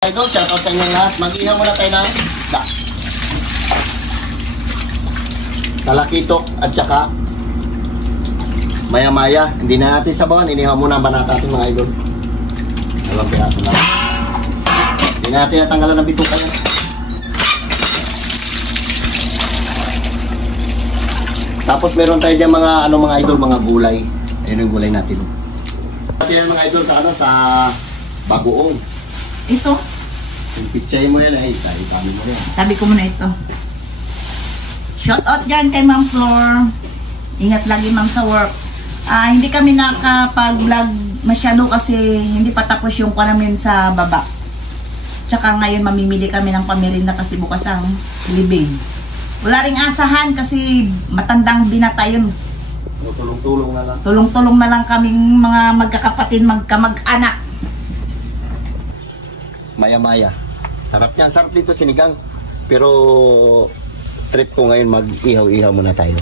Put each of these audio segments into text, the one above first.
Idol, shoutout sa inyong lahat. Mag-ihaw muna tayo ng isda. Talakitok at saka maya-maya. Hindi na natin sabawan. Inihaw muna ang banata natin mga idol. Dalawang piraso na. Hindi na natin natanggalan ng bituka yan. Tapos meron tayo dyan mga mga idol, mga gulay. Ayun yung gulay natin. Yan mga idol sa bagoong. Ito. Yung pichay mo yan ay tabi mo yan. Tabi ko muna ito. Shout out dyan kay Ma'am Flor. Ingat lagi ma'am sa work. Hindi kami nakapag-vlog masyado kasi hindi pa tapos yung kwa namin sa baba. Tsaka ngayon mamimili kami ng pamirinda kasi bukas ang libing. Wala ring asahan kasi matandang binata yun. Tulong-tulong na lang. Tulong-tulong na lang kaming mga magkakapatid, magkamag-anak. Maya-maya. Sarap yan. Sarap dito sinigang. Pero trip ko ngayon mag-ihaw-ihaw muna tayo.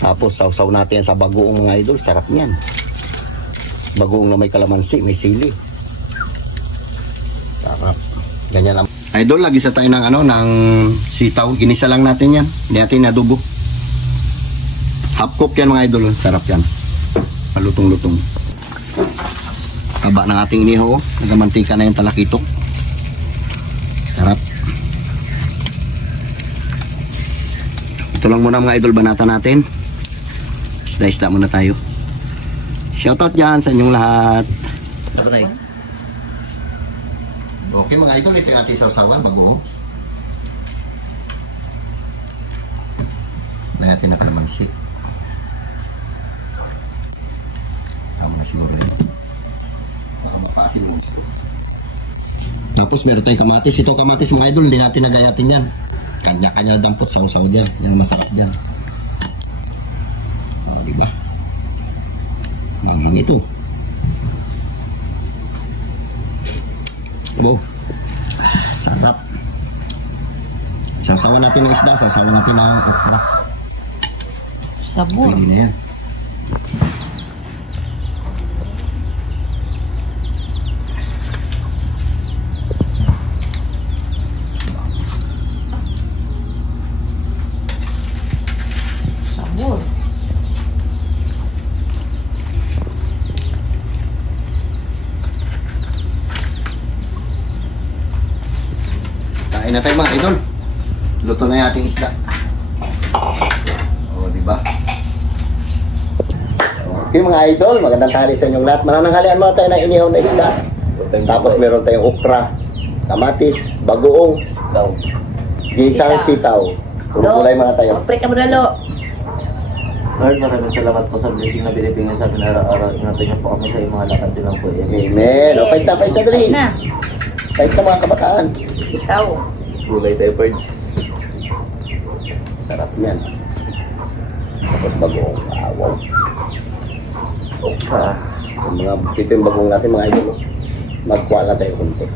Tapos sausaw natin sa bagoong mga idol. Sarap niyan. Bagoong na may kalamansi, may sili. Sarap. Ganyan lang. Idol, lagi sa tayo ng sitaw. Ginisa lang natin yan. Hindi natin nadubo. Half cook yan mga idol. Sarap yan. Malutong-lutong. Kaba ng ating inihaw. Nagamantika na yung talakitok. Sarap. Ito lang muna mga idol banata natin. Isda-isda muna tayo. Shoutout dyan sa inyong lahat. Okay mga idol, ito yung ating sausawan. Bago. Natin na kalamansi. Tama na siguro yun. Para mapasin mo. Tapos meron tayong kamatis. Ito kamatis mga idol, hindi natin nagayatin yan. Kanya-kanya dampot sa usaw dyan. Yan masarap dyan. O, diba? Maging ito. Abo. Sarap. Sasawan natin ng isda. Sasawan natin ng okra. Sabon. Pwede na yan. Sabon. Kain na tayo mga idol. Luto na yung ating isda. O, diba? Okay mga idol, magandang tanghali sa inyong lahat. Manananghalian mo tayo ng inihaw na isda. Tapos meron tayong okra, kamatis, bagoong, gisang sitaw. Gulay mga tayo. Pre ka mo dalo. Lord, maraming salamat po sa blessing na binibigyan sa amin araw-araw. Ingatan niyo po kami sa iyong mga lakad din lang po. Amen. O, paita dali. Na. Paita mga kabataan. Sitaw. Gulay tayo, birds. Sarap niyan. Tapos bagoong. Wow. Okra. Yung mga ito yung bagong natin mga idol. Magkuha na tayo kunti.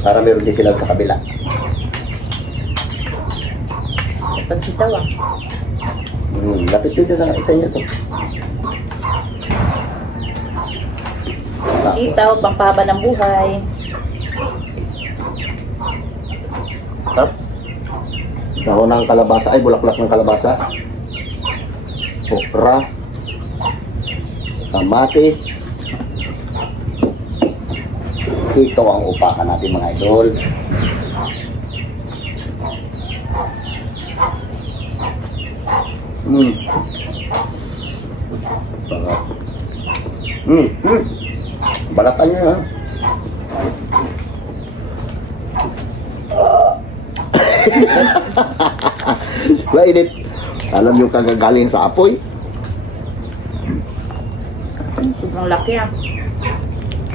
Para meron din sila sa kabila. Pansitaw Lapit dito sa isa niya to. Sitaw, pampahaba ng buhay. Tap. Dahon ng kalabasa. Ay, bulaklak ng kalabasa. Okra. Kamatis. Ito ang upakan natin mga idol. Sarap. Balatan nyo ha. Mainit. Alam yung kagagaling sa apoy. Sobrang laki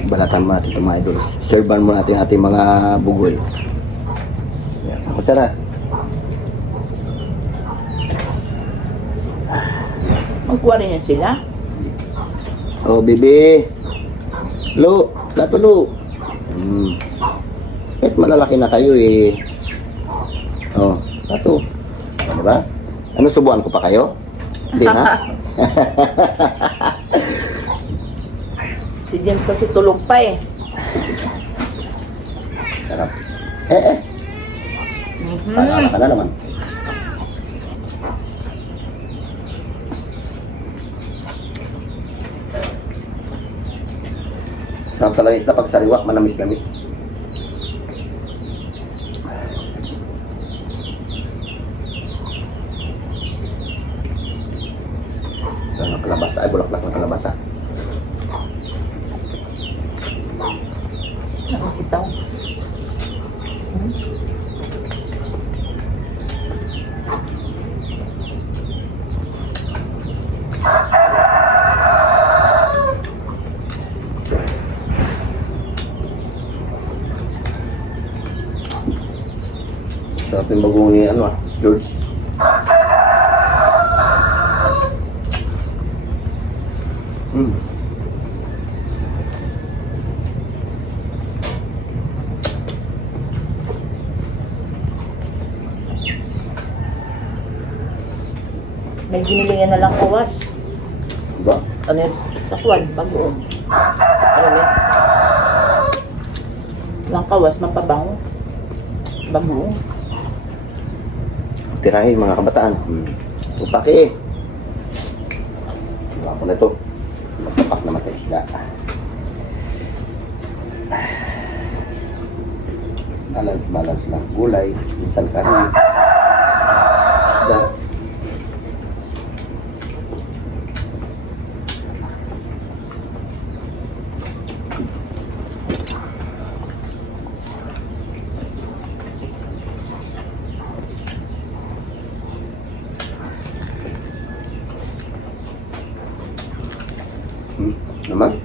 Balatan mo natin ito mga idol. Servan mo natin ating mga bugol. Yan, sa kutsara. Magkuha rin yan sila. Oh, bibi. Lo, lato lo. Kahit malalaki na kayo eh. Oh, lato. Diba? Ano, subuan ko pa kayo? Hindi na? Si James kasi tulog pa eh. Sarap. Paalala ka na naman. Sarap talaga isda pag sariwa, manamis-namis. Ang kalabasa, ay bulaklak ng kalabasa. Ang sitaw. Sarap yung bagong ni ano George. May ginilingan na lang kawas. Diba? Ano yun? Sakwan, bagoong. Ano yun? Lang kawas, mapabango. Bagoong. Tirahin mga kabataan. Upaki eh. Diba ako na ito. Magtapak naman tayo isda. Balance lang. Gulay. Minsan karne. Isda. Naman?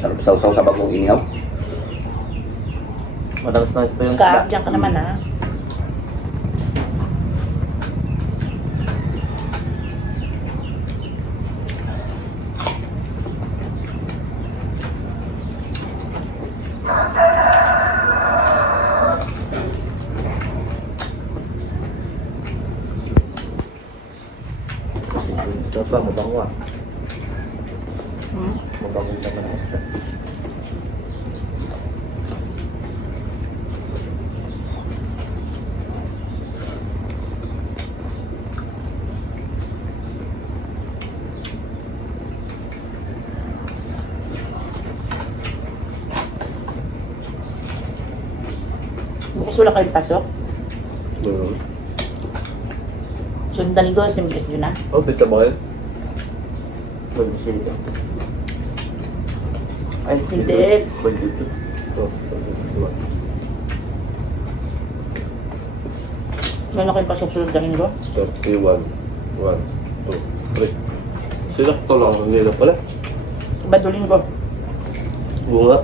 Sarap sausaw sa bagong inihaw. Madalas na pa yung Scarf, dyan ka naman ha. isda pa, mabango ah. Mabango naman ang isda. Bukas wala kayong pasok. Sundan ko, simple yun na. Oh, pizza ba kayo? Pwede siya dito. Ay, Hindi. Pwede dito. Ito, pwede dito. Meron kayong pasok sundan ko. 31, 1, 2, 3. Sila ko lang ang nila pala. Badulin ko. Bunga.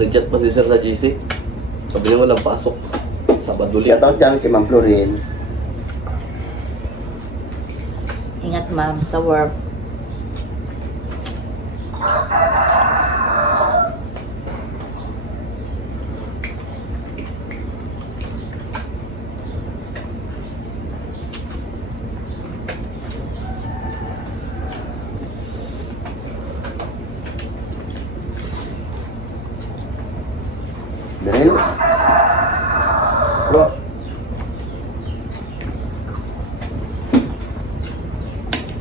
Nag-chat pa si Sir sa GC. Sabi niya walang pasok. Sabado ulit. Shoutout dyan kay Ma'am Florin. Ingat ma'am sa work. Dahil bro,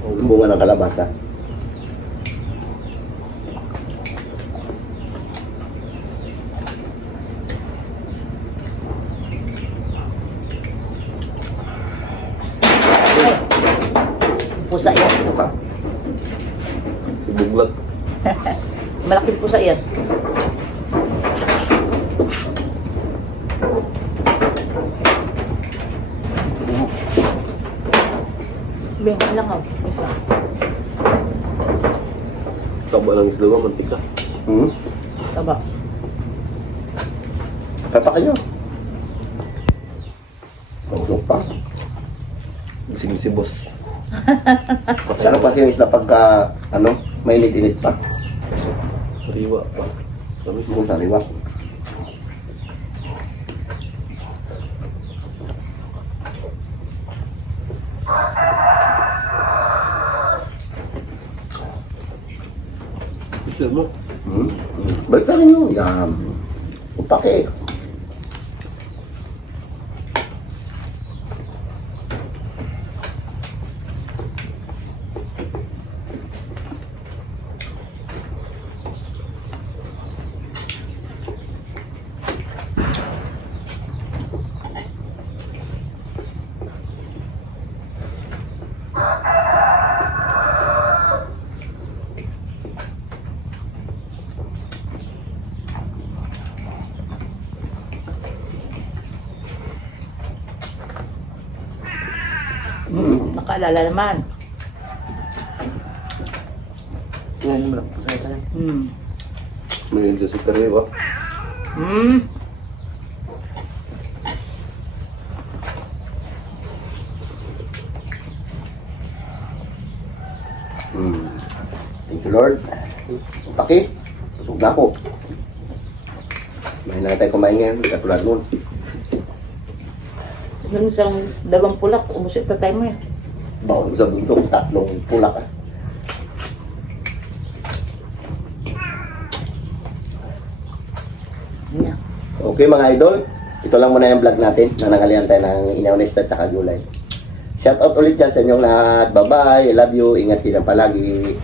ang bunga ng kalabasa. Pusa yan. Ano pa? Ibuglat. Malaking pusa yan. Bing, ilang ako. Isa. Taba lang isda ko, mantika. Taba. Kata kayo. Pagdok pa. Gising si boss. Sarap kasi yung isla pagka, mainit-init pa. Sariwa pa. Samis. Kung sariwa. Gusto mo? Balik ka rin yun. Yan. Upake. Nakaalala naman. Yan mo lang po sa tayo. May ito si Tarewa. Thank you, Lord. Upake. Busog na ako. May na tayo kumain ngayon. Katulad nun. Yung isang dalawang pulak, umusit na tayo mo eh. Bawang sa bundok, 3 pulak. Yeah. Okay mga idol, ito lang muna yung vlog natin na nangalian tayo ng inaunista at saka gulay. Shout out ulit dyan sa inyong lahat. Bye bye, I love you, ingat kayo palagi.